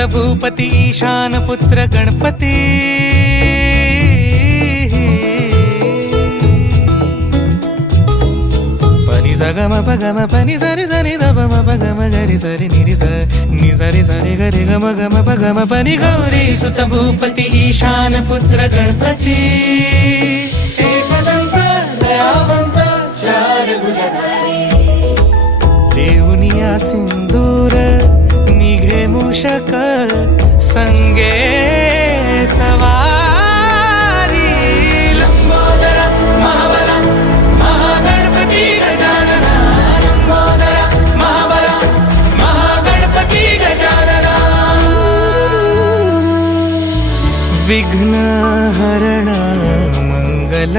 सुत भूपती ईशान पुत्र गणपती पनि सगम पगम पनि सरि सरि दपम पगम गरि सरि निरि स नि सरि सरि गरि गम गम पगम पनि गौरी सुत भूपती ईशान पुत्र गणपती एकदंत दयावंत चार भुजधारी देऊनिया सिंदूर निघे मूषक संगे सवारी लंबोदर महाबला महागणपती गजानना लंबोदर महाबला महागणपती गजानना विघ्न हरण मंगल